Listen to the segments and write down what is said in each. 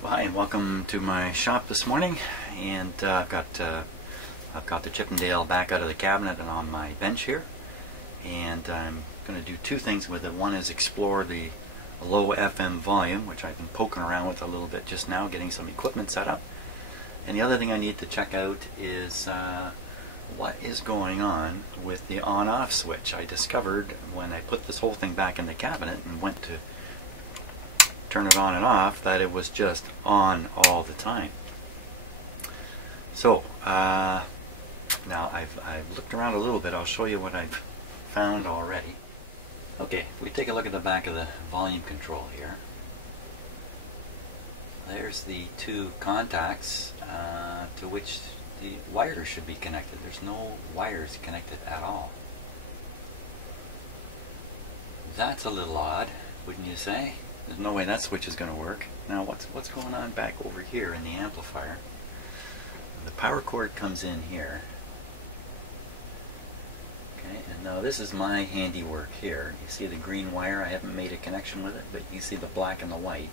Well, hi, and welcome to my shop this morning. And I've got the Chippendale back out of the cabinet and on my bench here. And I'm going to do two things with it. One is explore the low FM volume, which I've been poking around with a little bit just now, getting some equipment set up. And the other thing I need to check out is what is going on with the on-off switch. I discovered when I put this whole thing back in the cabinet and went to turn it on and off that it was just on all the time. So now I've looked around a little bit. I'll show you what I've found already. Okay, if we take a look at the back of the volume control here, there's the two contacts to which the wires should be connected. There's no wires connected at all. That's a little odd, wouldn't you say? There's no way that switch is going to work. Now what's going on back over here in the amplifier? The power cord comes in here. Okay, and now this is my handiwork here. You see the green wire? I haven't made a connection with it, but you see the black and the white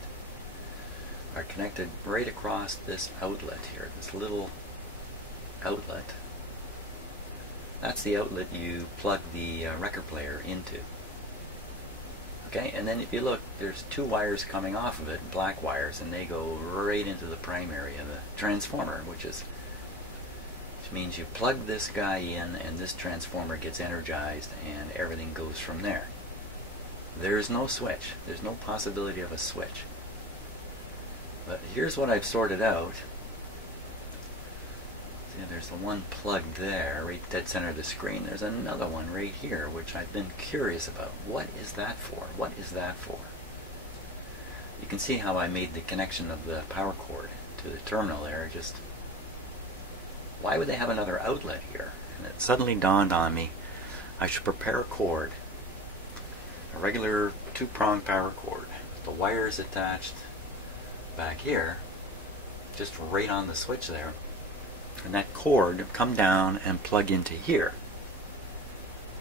are connected right across this outlet here, this little outlet. That's the outlet you plug the record player into. Okay, and then if you look, there's two wires coming off of it, black wires, and they go right into the primary of the transformer, which means you plug this guy in and this transformer gets energized and everything goes from there. There's no switch. There's no possibility of a switch. But here's what I've sorted out. See, there's the one plugged there, right dead center of the screen. There's another one right here, which I've been curious about. What is that for? What is that for? You can see how I made the connection of the power cord to the terminal there. Just, why would they have another outlet here? And it suddenly dawned on me, I should prepare a cord, a regular two-prong power cord, with the wires attached back here, just right on the switch there. And that cord come down and plug into here.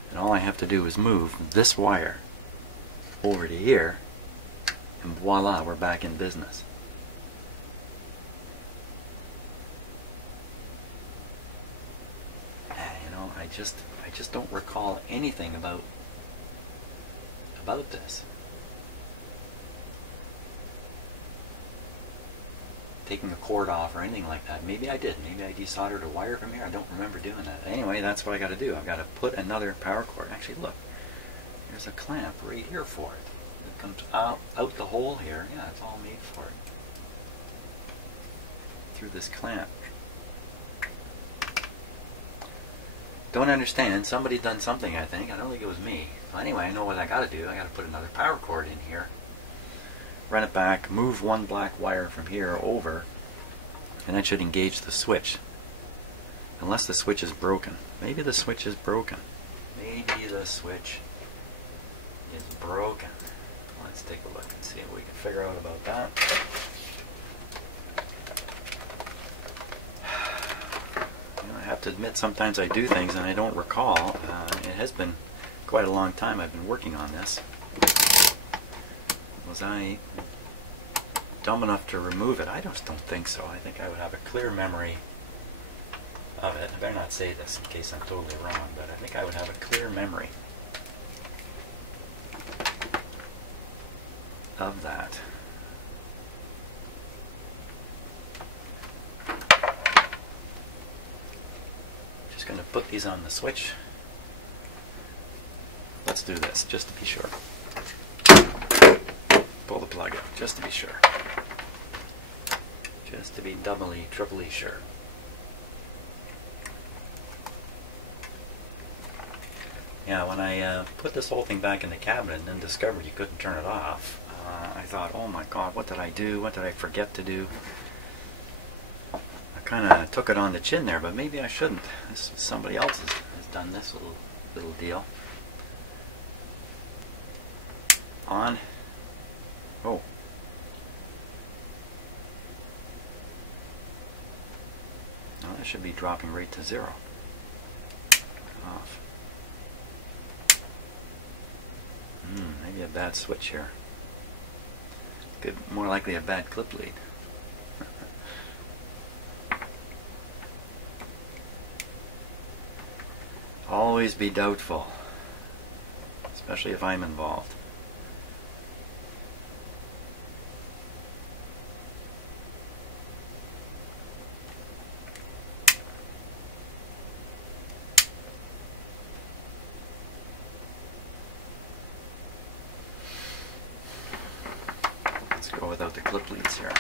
And all I have to do is move this wire over to here, and voila, we're back in business. And, you know, I just don't recall anything about this. Taking the cord off or anything like that. Maybe I did. Maybe I desoldered a wire from here. I don't remember doing that. Anyway, that's what I got to do. I've got to put another power cord. Actually, look. There's a clamp right here for it. It comes out the hole here. Yeah, it's all made for it. Through this clamp. Don't understand. Somebody done something, I think. I don't think it was me. So anyway, I know what I got to do. I got to put another power cord in here. Run it back, move one black wire from here over, and that should engage the switch. Unless the switch is broken. Maybe the switch is broken. Maybe the switch is broken. Let's take a look and see what we can figure out about that. You know, I have to admit sometimes I do things and I don't recall. It has been quite a long time I've been working on this. Was I dumb enough to remove it? I just don't think so. I think I would have a clear memory of it. I better not say this in case I'm totally wrong, but I think I would have a clear memory of that. Just going to put these on the switch. Let's do this just to be sure. Pull the plug out, just to be sure. Just to be doubly, triply sure. Yeah, when I put this whole thing back in the cabinet and then discovered you couldn't turn it off, I thought, oh my God, what did I do? What did I forget to do? I kind of took it on the chin there, but maybe I shouldn't. Somebody else has done this little deal. On. Oh. Now that should be dropping right to 0. Off. Maybe a bad switch here. More likely a bad clip lead. Always be doubtful, especially if I'm involved. Let's go without the clip leads here.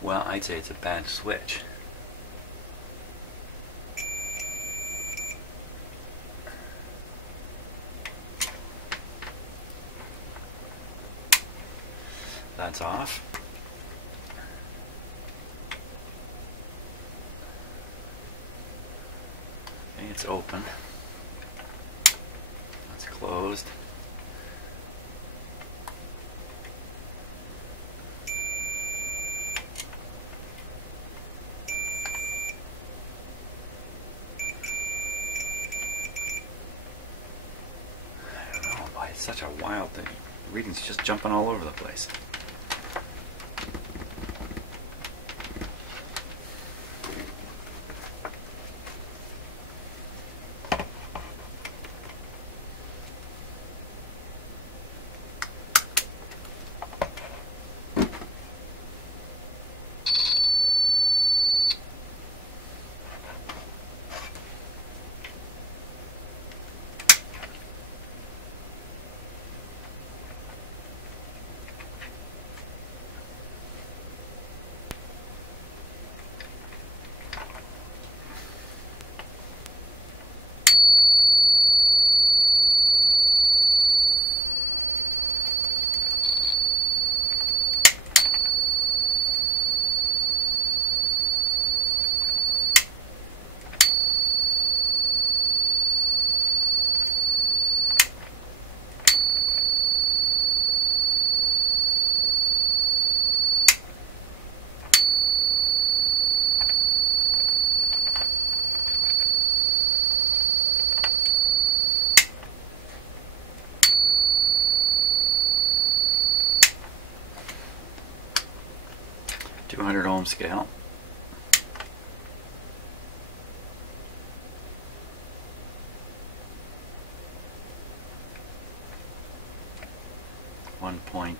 Well, I'd say it's a bad switch. That's off. Okay, it's open. That's closed. It's such a wild thing. The reading's just jumping all over the place. .200 ohm scale. .1.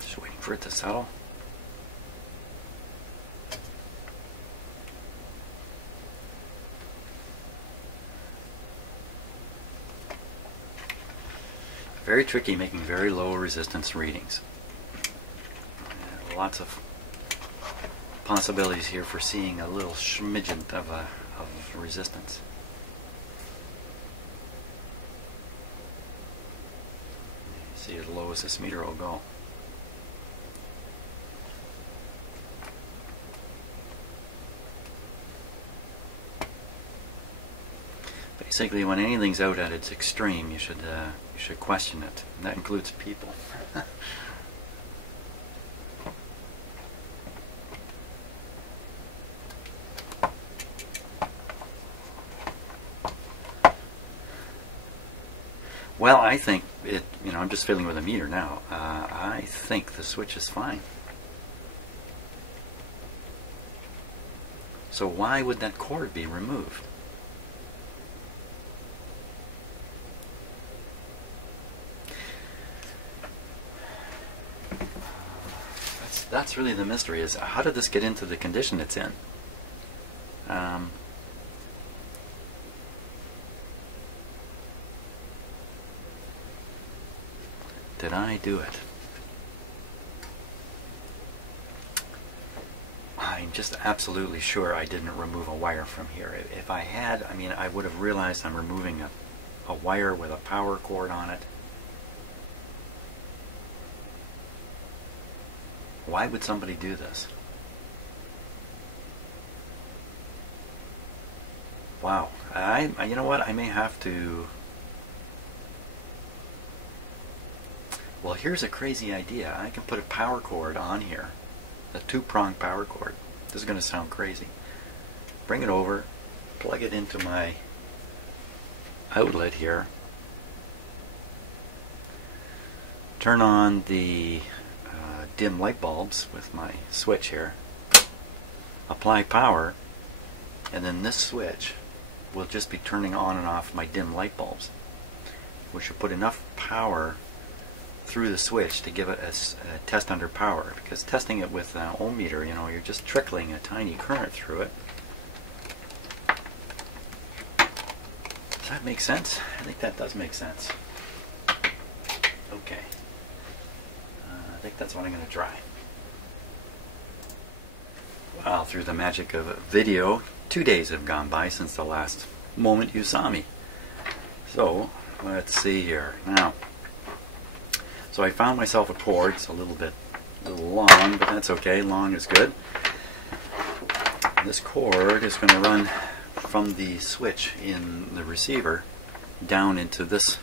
Just waiting for it to settle. Very tricky making very low resistance readings. Lots of possibilities here for seeing a little smidgen of resistance. See as low as this meter will go. Basically, when anything's out at its extreme, you should question it, and that includes people. Well, I think it. You know, I'm just fiddling with a meter now. I think the switch is fine. So why would that cord be removed? That's really the mystery, is how did this get into the condition it's in? Did I do it? I I'm just absolutely sure I didn't remove a wire from here. If I had, I mean, I would have realized I'm removing a wire with a power cord on it. Why would somebody do this? Wow. You know what? I may have to... Well, here's a crazy idea. I can put a power cord on here. A 2-prong power cord. This is going to sound crazy. Bring it over, plug it into my outlet here, turn on the dim light bulbs with my switch here, apply power, and then this switch will just be turning on and off my dim light bulbs, which will put enough power through the switch to give it a test under power, because testing it with an ohm meter, you know, you're just trickling a tiny current through it. Does that make sense? I think that does make sense. Okay. I think that's what I'm going to try. Well, through the magic of video, 2 days have gone by since the last moment you saw me. So, let's see here. Now, so I found myself a cord. It's a little long, but that's okay. Long is good. This cord is going to run from the switch in the receiver down into this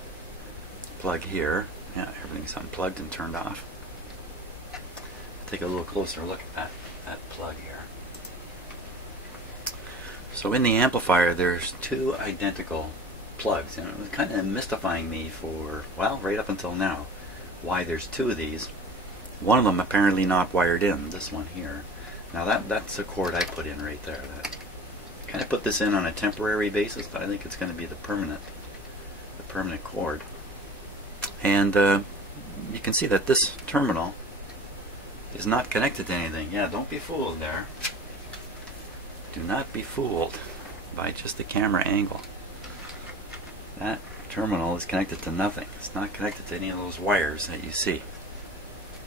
plug here. Yeah, everything's unplugged and turned off. Take a little closer look at that plug here. So in the amplifier, there's 2 identical plugs, and it was kind of mystifying me for, well, right up until now, why there's 2 of these. One of them apparently not wired in, this one here. Now that's the cord I put in right there. Kind of put this in on a temporary basis, but I think it's going to be the permanent cord. And you can see that this terminal is not connected to anything. Yeah, don't be fooled there. Do not be fooled by just the camera angle. That terminal is connected to nothing. It's not connected to any of those wires that you see.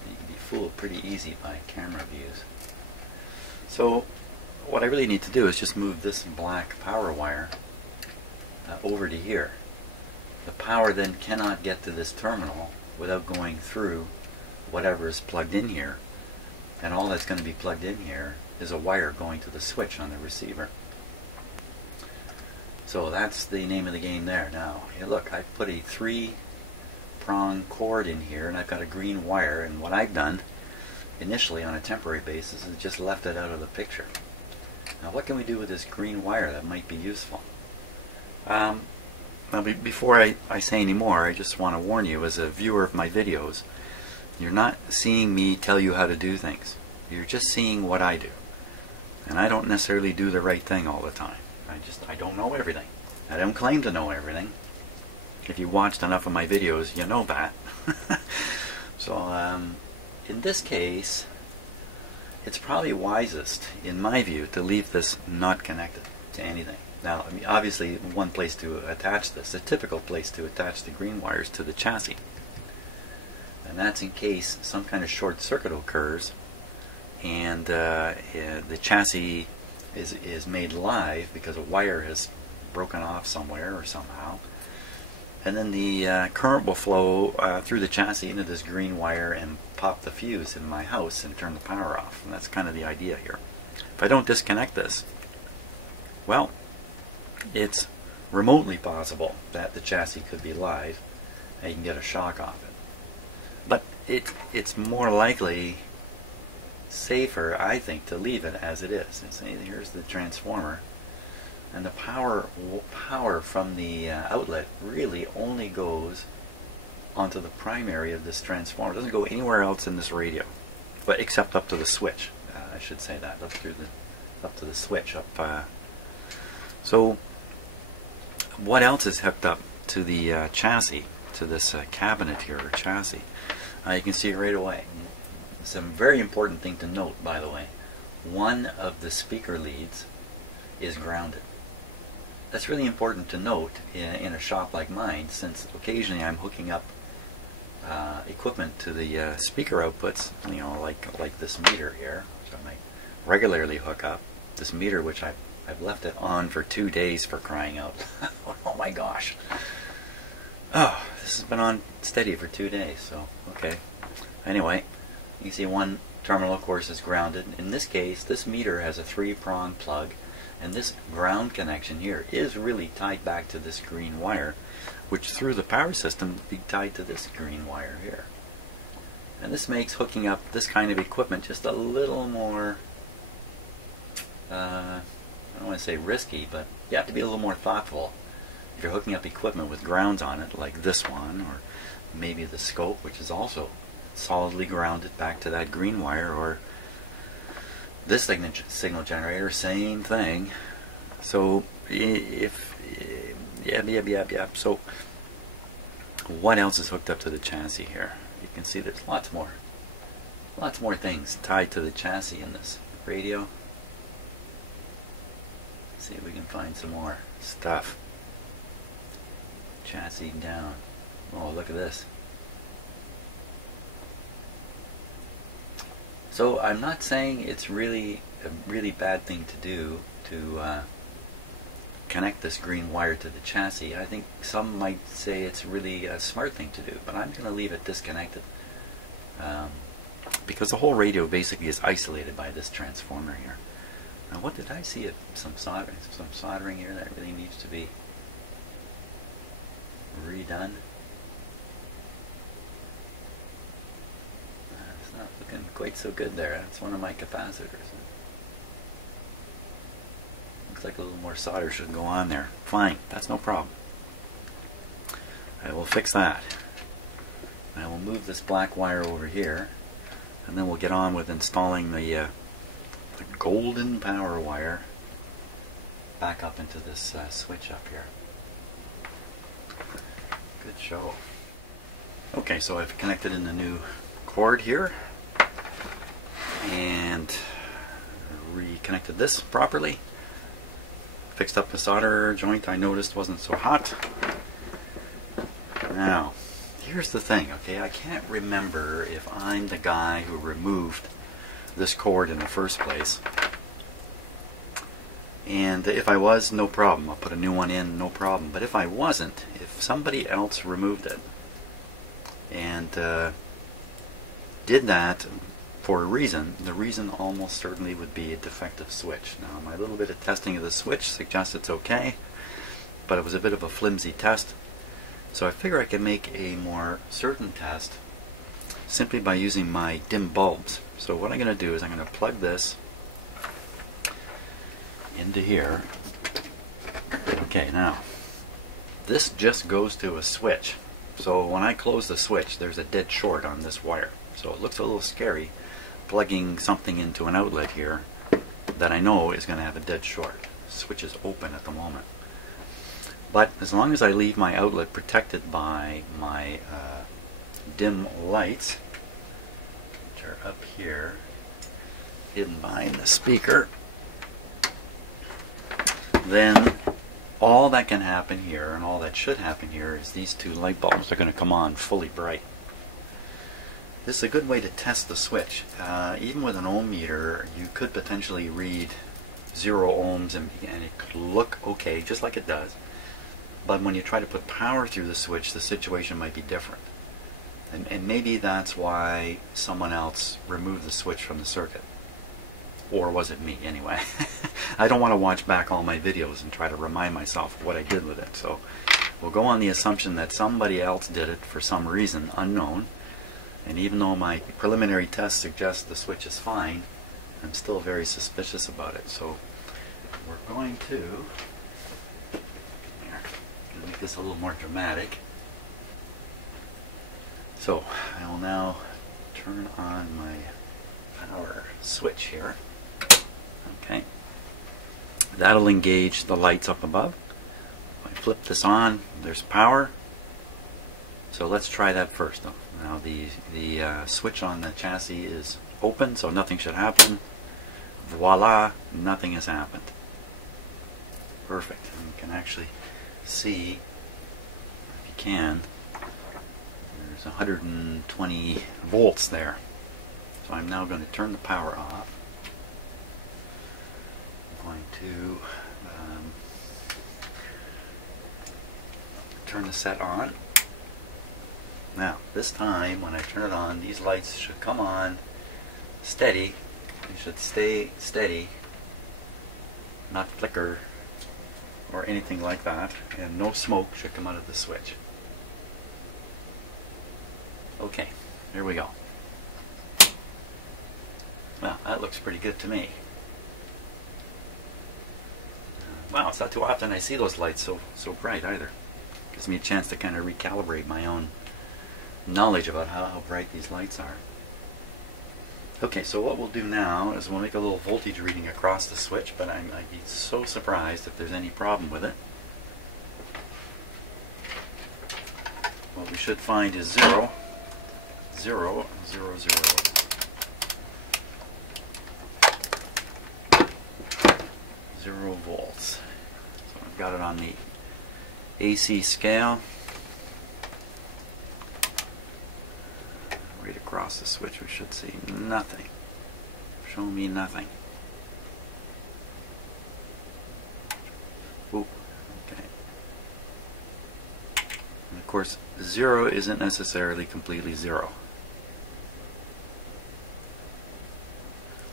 You can be fooled pretty easy by camera views. So what I really need to do is just move this black power wire over to here. The power then cannot get to this terminal without going through whatever is plugged in here, and all that's going to be plugged in here is a wire going to the switch on the receiver. So that's the name of the game there. Now, here, look, I've put a 3-prong cord in here, and I've got a green wire, and what I've done initially on a temporary basis is just left it out of the picture. Now, what can we do with this green wire that might be useful? Now, before I say any more, I just want to warn you, as a viewer of my videos, you're not seeing me tell you how to do things. You're just seeing what I do. And I don't necessarily do the right thing all the time. I don't know everything. I don't claim to know everything. If you watched enough of my videos, you know that. So, in this case, it's probably wisest, in my view, to leave this not connected to anything. Now, I mean, obviously, one place to attach this, a typical place to attach the green wires to the chassis. And that's in case some kind of short circuit occurs and the chassis is made live because a wire has broken off somewhere or somehow. And then the current will flow through the chassis into this green wire and pop the fuse in my house and turn the power off. And that's kind of the idea here. If I don't disconnect this, well, it's remotely possible that the chassis could be live and you can get a shock off it. But it's more likely safer, I think, to leave it as it is. And see, here's the transformer, and the power from the outlet really only goes onto the primary of this transformer. It doesn't go anywhere else in this radio, but except up to the switch. I should say that up to the switch up. So what else is hooked up to the chassis, to this cabinet here, or chassis? You can see right away. Some very important thing to note, by the way. One of the speaker leads is grounded. That's really important to note in a shop like mine, since occasionally I'm hooking up equipment to the speaker outputs, you know, like this meter here, which I might regularly hook up this meter, which I've left it on for 2 days, for crying out loud. Oh my gosh. Oh, this has been on steady for 2 days, so okay. Anyway, you can see one terminal, of course, is grounded. In this case, this meter has a 3-prong plug, and this ground connection here is really tied back to this green wire, which through the power system would be tied to this green wire here. And this makes hooking up this kind of equipment just a little more, I don't want to say risky, but you have to be a little more thoughtful if you're hooking up equipment with grounds on it, like this one, or maybe the scope, which is also solidly grounded back to that green wire, or this signal generator, same thing. So if so what else is hooked up to the chassis here? You can see there's lots more things tied to the chassis in this radio. Let's see if we can find some more stuff. Chassis down. Oh, look at this. So I'm not saying it's really a really bad thing to do to connect this green wire to the chassis. I think some might say it's really a smart thing to do, but I'm going to leave it disconnected because the whole radio basically is isolated by this transformer here. Now, what did I see? Some soldering here that really needs to be redone. It's not looking quite so good there. That's one of my capacitors. Looks like a little more solder should go on there. Fine, that's no problem. I will fix that. I will move this black wire over here, and then we'll get on with installing the golden power wire back up into this switch up here. Good show. Okay, so I've connected in the new cord here and reconnected this properly. Fixed up the solder joint I noticed wasn't so hot. Now, here's the thing, okay? I can't remember if I'm the guy who removed this cord in the first place. And if I was, no problem. I'll put a new one in, no problem. But if I wasn't, if somebody else removed it and did that for a reason, the reason almost certainly would be a defective switch. Now, my little bit of testing of the switch suggests it's okay, but it was a bit of a flimsy test. So I figure I can make a more certain test simply by using my dim bulbs. So what I'm going to do is I'm going to plug this into here. Okay, now this just goes to a switch. So when I close the switch, there's a dead short on this wire. So it looks a little scary plugging something into an outlet here that I know is going to have a dead short. The switch is open at the moment. But as long as I leave my outlet protected by my dim lights, which are up here, hidden behind the speaker, then all that can happen here, and all that should happen here, is these two light bulbs are going to come on fully bright. This is a good way to test the switch. Even with an ohm meter, you could potentially read 0 ohms and it could look okay, just like it does. But when you try to put power through the switch, the situation might be different. And maybe that's why someone else removed the switch from the circuit. Or was it me, anyway? I don't want to watch back all my videos and try to remind myself of what I did with it. So we'll go on the assumption that somebody else did it for some reason unknown. And even though my preliminary test suggests the switch is fine, I'm still very suspicious about it. So we're going to make this a little more dramatic. So I will now turn on my power switch here. Okay. That'll engage the lights up above. If I flip this on, there's power. So let's try that first. Now the switch on the chassis is open, so nothing should happen. Voila, nothing has happened. Perfect. And you can actually see, if you can, there's 120 volts there. So I'm now going to turn the power off. to turn the set on. Now, this time when I turn it on, these lights should come on steady. They should stay steady, not flicker or anything like that, and no smoke should come out of the switch. Okay, here we go. Well, that looks pretty good to me. Wow, it's not too often I see those lights so bright either. Gives me a chance to kind of recalibrate my own knowledge about how bright these lights are. Okay, so what we'll do now is we'll make a little voltage reading across the switch, but I'd be so surprised if there's any problem with it. What we should find is 0, 0, 0, 0. 0 volts. So I've got it on the AC scale. Right across the switch we should see nothing. Show me nothing. Ooh, okay. And of course 0 isn't necessarily completely 0.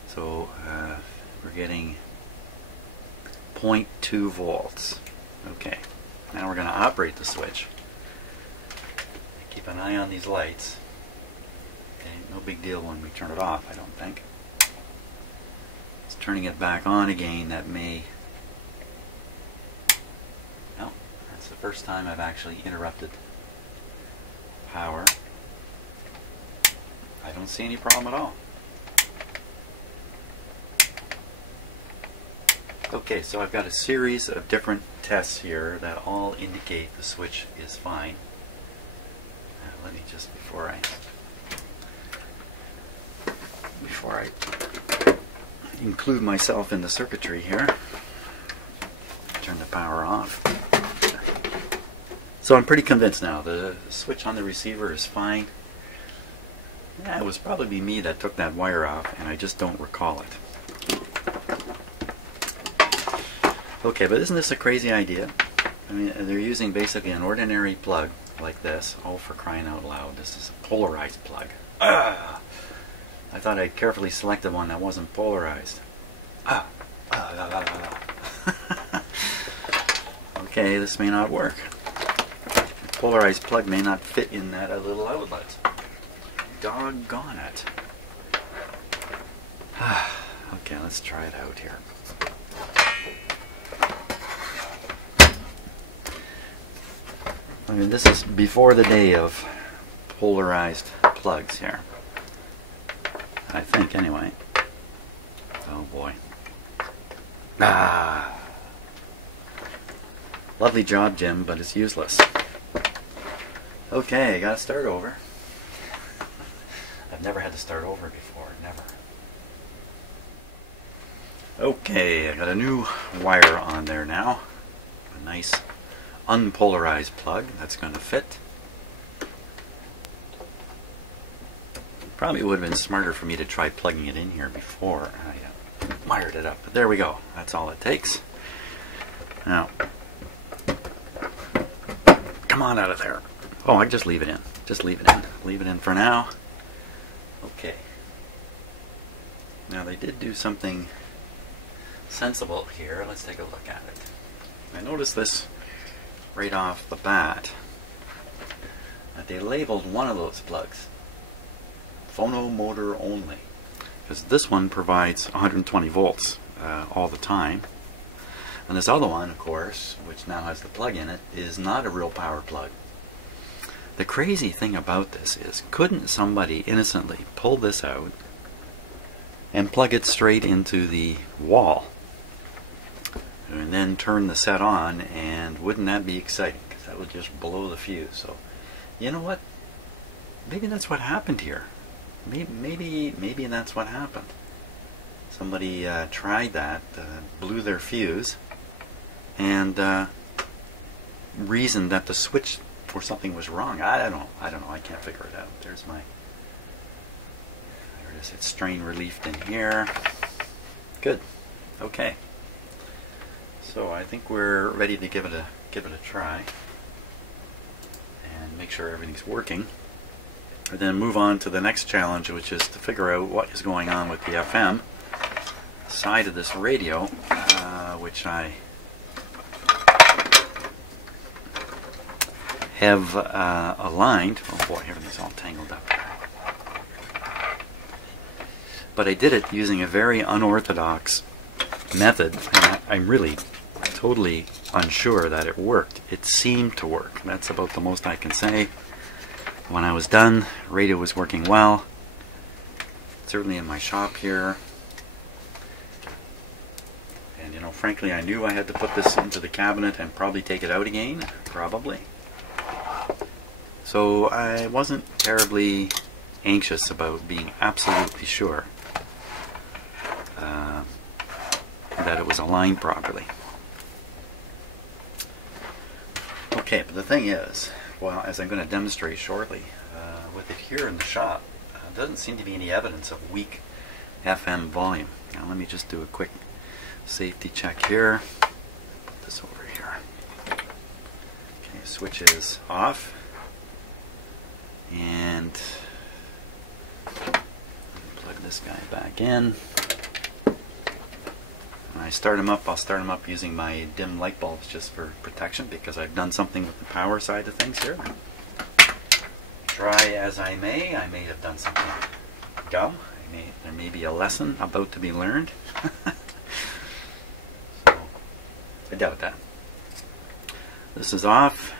So we're getting 0.2 volts. Okay, now we're going to operate the switch. Keep an eye on these lights. Okay, no big deal when we turn it off, I don't think. It's turning it back on again that may... No, that's the first time I've actually interrupted power. I don't see any problem at all. Okay, so I've got a series of different tests here that all indicate the switch is fine. Let me just, before I include myself in the circuitry here, turn the power off. So I'm pretty convinced now. The switch on the receiver is fine. Yeah, it was probably me that took that wire off, and I just don't recall it. Okay, but isn't this a crazy idea? I mean, they're using basically an ordinary plug like this. Oh, for crying out loud, this is a polarized plug. Ah! I thought I'd carefully selected one that wasn't polarized. Okay, this may not work. A polarized plug may not fit in that little outlet. Doggone it. Okay, let's try it out here. I mean, this is before the day of polarized plugs here. I think, anyway. Oh boy. Ah! Lovely job, Jim, but it's useless. Okay, gotta start over. I've never had to start over before, never. Okay, I got a new wire on there now. A nice unpolarized plug that's going to fit. Probably would have been smarter for me to try plugging it in here before I wired it up. But there we go. That's all it takes. Now, come on out of there. Oh, I can just leave it in. Just leave it in. Leave it in for now. Okay. Now they did do something sensible here. Let's take a look at it. I noticed this right off the bat, that they labeled one of those plugs phono motor only, because this one provides 120 volts all the time, and this other one, of course, which now has the plug in it, is not a real power plug. The crazy thing about this is, couldn't somebody innocently pull this out and plug it straight into the wall and then turn the set on, and wouldn't that be exciting? Because that would just blow the fuse. So, you know what? Maybe that's what happened here. Maybe that's what happened. Somebody tried that, blew their fuse, and reasoned that the switch for something was wrong. I don't know. I can't figure it out. There it is. It's strain relieved in here. Good. Okay. So I think we're ready to give it a try and make sure everything's working. And then move on to the next challenge, which is to figure out what is going on with the FM side of this radio, which I have aligned. Oh boy, everything's all tangled up. But I did it using a very unorthodox method, and I'm really totally unsure that it worked. It seemed to work. That's about the most I can say. When I was done, radio was working well. Certainly in my shop here. And you know, frankly, I knew I had to put this into the cabinet and probably take it out again. Probably. So I wasn't terribly anxious about being absolutely sure that it was aligned properly. Okay, but the thing is, well, as I'm going to demonstrate shortly, with it here in the shop, there doesn't seem to be any evidence of weak FM volume. Now let me just do a quick safety check here. Put this over here. Okay, switch is off. And plug this guy back in. When I start them up, I'll start them up using my dim light bulbs just for protection, because I've done something with the power side of things here. Try as I may have done something dumb. There may be a lesson about to be learned. So, I doubt that. This is off.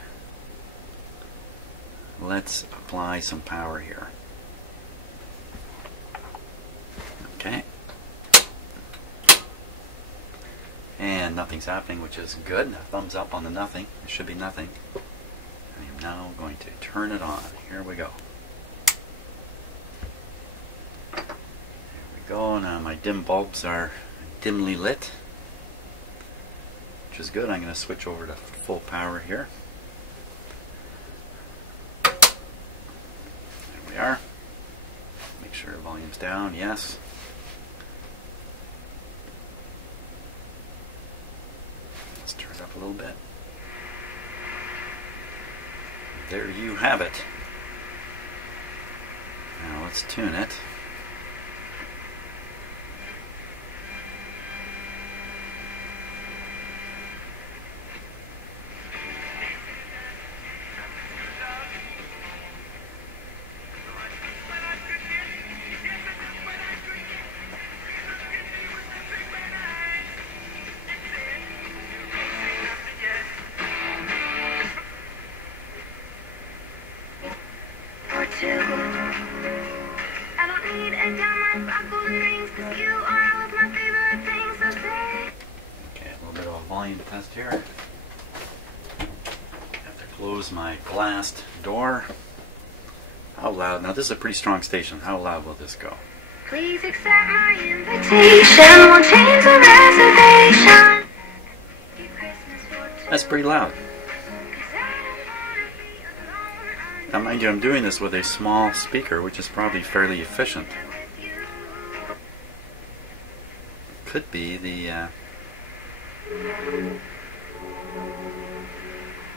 Let's apply some power here. Okay. And nothing's happening, which is good. A thumbs up on the nothing. It should be nothing. I am now going to turn it on. Here we go. There we go. Now my dim bulbs are dimly lit, which is good. I'm going to switch over to full power here. There we are. Make sure volume's down. Yes. Let's turn it up a little bit. There you have it. Now let's tune it. Volume test here. I have to close my glass door. How loud? Now this is a pretty strong station. How loud will this go? Please accept my invitation. We'll change the reservation. That's pretty loud. Now mind you, I'm doing this with a small speaker, which is probably fairly efficient. Could be the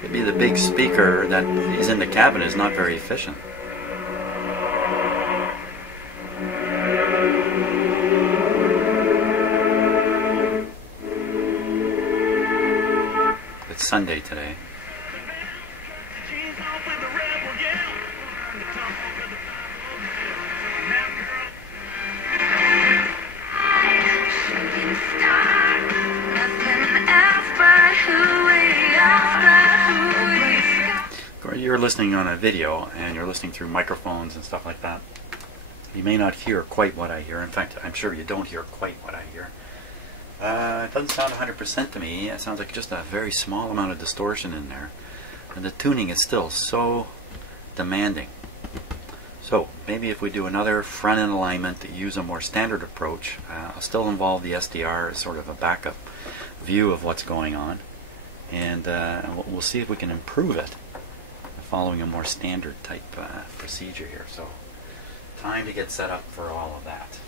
maybe the big speaker that is in the cabin is not very efficient. It's Sunday today. You're listening on a video and you're listening through microphones and stuff like that. You may not hear quite what I hear. In fact, I'm sure you don't hear quite what I hear. It doesn't sound 100% to me. It sounds like just a very small amount of distortion in there. And the tuning is still so demanding. So maybe if we do another front-end alignment to use a more standard approach, I'll still involve the SDR as sort of a backup view of what's going on. And we'll see if we can improve it following a more standard type procedure here. So time to get set up for all of that.